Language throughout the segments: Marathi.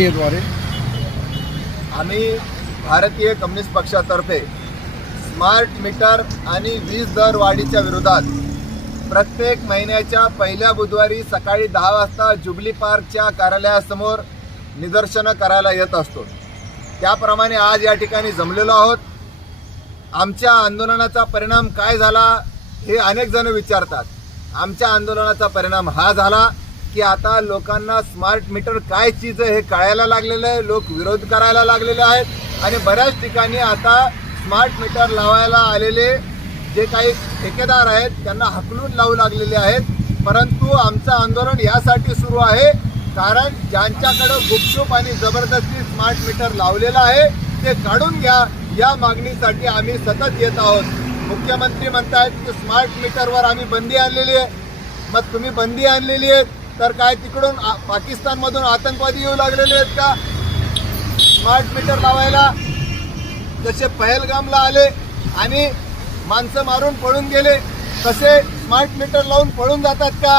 प्रक्रियेद्वारे आम्ही भारतीय कम्युनिस्ट पक्षातर्फे स्मार्ट मीटर आणि वीज दर वाढीच्या विरोधात प्रत्येक महिन्याच्या पहिल्या बुधवारी सकाळी 10 वाजता जुबली पार्कच्या कार्यालयासमोर निदर्शनं करायला येत असतो। त्याप्रमाणे आज या ठिकाणी जमलेलो आहोत। आमच्या आंदोलनाचा परिणाम काय झाला हे अनेक जण विचारतात। आमच्या आंदोलनाचा परिणाम हा झाला की आता लोकांना स्मार्ट मीटर काय चीज आहे हे कळायला लागलेलं आहे। लोक विरोध करायला लागलेले आहेत आणि बऱ्याच ठिकाणी आता स्मार्ट मीटर लावायला आलेले जे काही ठेकेदार आहेत त्यांना हकलून लावू लागलेले आहेत। परंतु आमचं आंदोलन यासाठी सुरू आहे कारण ज्यांच्याकडे गुपचूप आणि जबरदस्ती स्मार्ट मीटर लावलेलं आहे ते काढून घ्या, या मागणीसाठी आम्ही सतत येत आहोत। मुख्यमंत्री म्हणतात की स्मार्ट मीटरवर आम्ही बंदी आणलेली आहे। मग तुम्ही बंदी आणलेली आहे तर काय तिकडून पाकिस्तानमधून आतंकवादी येऊ लागलेले आहेत का स्मार्ट मीटर लावायला? जसे पहलगामला आले आणि माणसं मारून पळून गेले तसे स्मार्ट मीटर लावून पळून जातात का?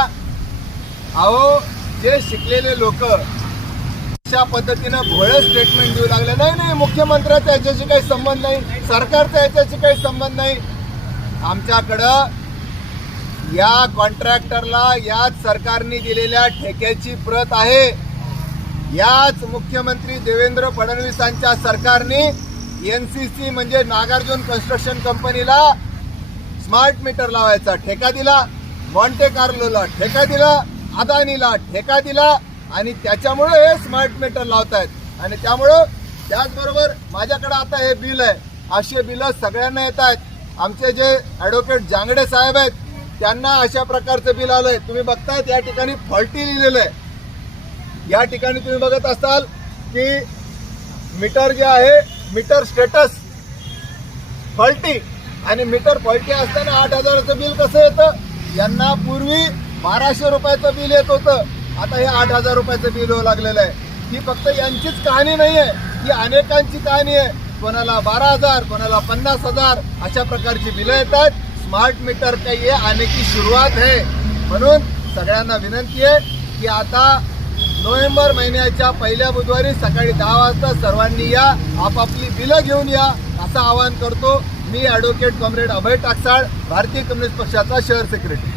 अहो, जे शिकलेले लोक अशा पद्धतीनं भोळे स्टेटमेंट देऊ लागले, नाही मुख्यमंत्र्याचा याच्याशी काही संबंध नाही, सरकारचा याच्याशी काही संबंध नाही। आमच्याकडं या कॉन्ट्रॅक्टरला याच सरकारने दिलेल्या ठेक्याची प्रत आहे। याच मुख्यमंत्री देवेंद्र फडणवीसांच्या सरकारने NCC म्हणजे नागार्जुन कन्स्ट्रक्शन कंपनीला स्मार्ट मीटर लावायचा ठेका दिला, मॉन्टे कार्लोला ठेका दिला, अदानीला ठेका दिला आणि त्याच्यामुळे हे स्मार्ट मीटर लावतायत। आणि त्यामुळं त्याचबरोबर माझ्याकडे आता हे बिल आहे, असे बिल सगळ्यांना येत आहेत। आमचे जे ॲडव्होकेट जांगडे साहेब आहेत त्यांना अशा प्रकारचं बिल आलंय। तुम्ही बघतायत या ठिकाणी फॉल्टी लिहिलेलं आहे। या ठिकाणी तुम्ही बघत असाल की मीटर जे आहे मीटर स्टेटस फॉल्टी आणि मीटर फॉल्टी असताना 8,000चं बिल कसं येतं? यांना पूर्वी 1200 रुपयाचं बिल येत होतं, आता हे 8,000 रुपयाचं बिल होऊ लागलेलं आहे। ही फक्त यांचीच कहाणी नाही आहे, ही अनेकांची कहाणी आहे। कोणाला 12,000, कोणाला 50,000 अशा प्रकारची बिलं येतात। स्मार्ट मीटर काही आण्याची सुरुवात आहे। म्हणून सगळ्यांना विनंती आहे की आता नोव्हेंबर महिन्याच्या पहिल्या बुधवारी सकाळी 10 वाजता सर्वांनी या, आपापली बिलं घेऊन या असं आवाहन करतो। मी ॲडव्होकेट कॉम्रेड अभय टाकसाळ, भारतीय कम्युनिस्ट पक्षाचा शहर सेक्रेटरी।